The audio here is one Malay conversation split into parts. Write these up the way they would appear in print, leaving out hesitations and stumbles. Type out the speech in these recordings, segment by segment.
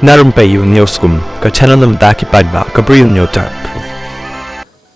Narum payu neoskum ka channel nam ta ki padba ka briu nyotar.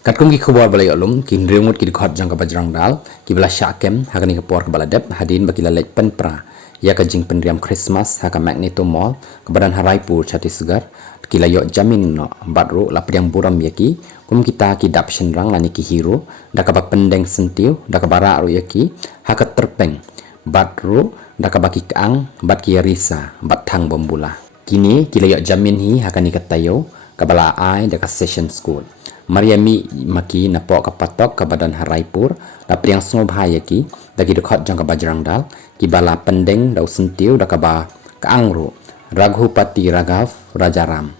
Katkum ki khobor balai olum ki nreungut ki khot jang ka bajrang dal ki bala syakem hakani ka por ka bala dep hadin baki la lek pen pra ya ka jing penriam Christmas ha ka Magneto Mall ka badan Haraipur Chhattisgarh ki la yo jamin no batru la priang buram yaki kum kita ki dap shenrang lani ki hero da ka bak pendeng sentiu da ka bara ru yaki ha ka terpeng batru da ka baki kaang bat ki risa bat thang bombula kini ki la yo jamin hi hakani ka tayo ka bala ai da ka session school Mariami maki na po kapatok ka badan Haraipur da priang snob hayaki da ki dekhot jang ka bajrang dal ki bala pendeng dau sentiu da ka ba kaangru Raghupati Raghav Rajaram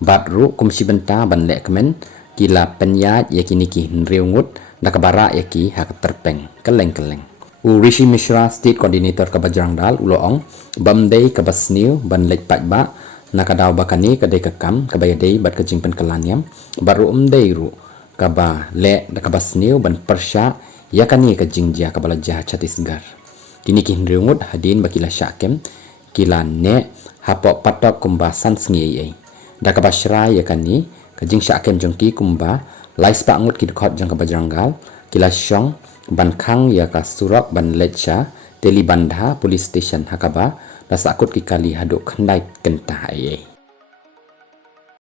batru kumsi benta ban lek kemen kila penyat yaki niki nreungut da ka bara yaki hak terpeng keleng Rishi Mishra State Coordinator ka bajrang dal uloong bamdei ka basniu ban lek pajba nakadaw bakani kadai kakam kabayadei bat kajingpen kalanyam baru ru kaba le nakabasniu ban persya yakani kajingjia kabala jah Chhattisgarh kini kin reungut hadin bakila syakem kila ne hapok patok kumba sansngi da kabashra yakani kajing syakem jongki kumba lais pa ngut kidkhot jang kabajrangal kila syong ban khang ya ka surak ban lecha teli bandha police station hakaba da sakut ki kali haduk khandai kentah